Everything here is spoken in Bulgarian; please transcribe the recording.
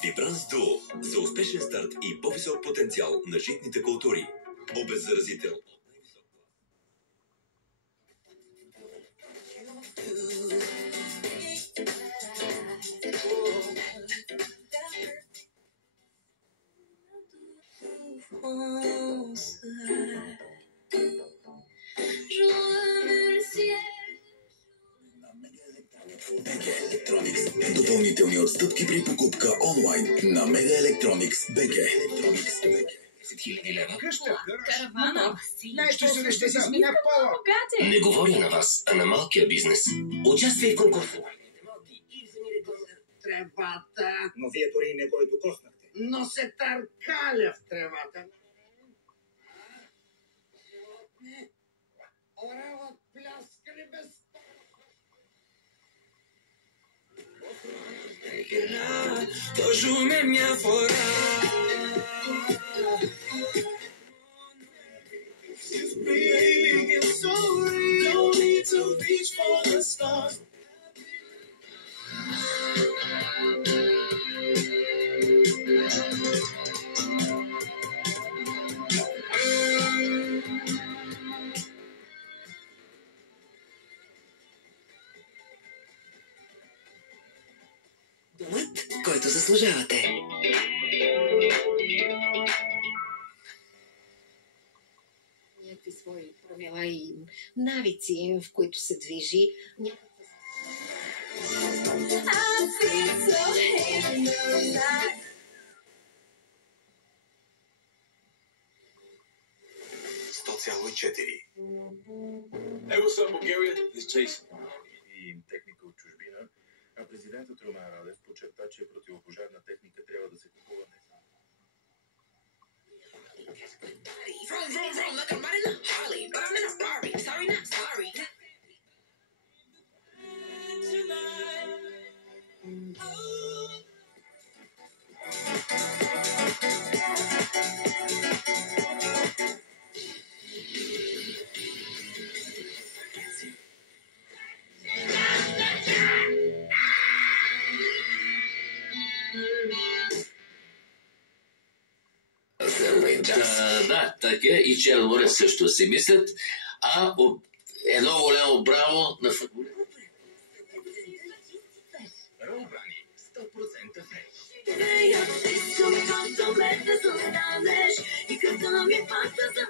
Вибранс Дуо за успешен старт и по-висок потенциал на житните култури. Обеззаразител. БГ Electronics. Допълнителни отстъпки при покупка онлайн на Mega Electronics БГ. 10 000 лева. Къща, Каравана. Най-ще се смина пола. Не говоря на вас, а на малкия бизнес. Участвай в конкурса. Тревата. Но вие дори не го и докоснахте. Но се търкаля в тревата. Орелът пляскали без... Tojume minha fora. Baby, I'm sorry. Don't need to reach for the stars. Домът, който заслужавате. Някакви свои правила и навици, в които се движи. Hey, what's up, Bulgaria? It's Jason. И техника от чужбина, а президентът Румен Радев подчерта, че противопожарна техника трябва да се купува не само. Vroom, vroom, vroom, look, I'm riding a Harley, but I'm in a Ferrari. Sorry, not sorry. Да, така и Черноморе също си мислят, а едно голямо браво на футболя. Ролбрани, 100% фреш. Искам да ме да застанеш и като ми пак да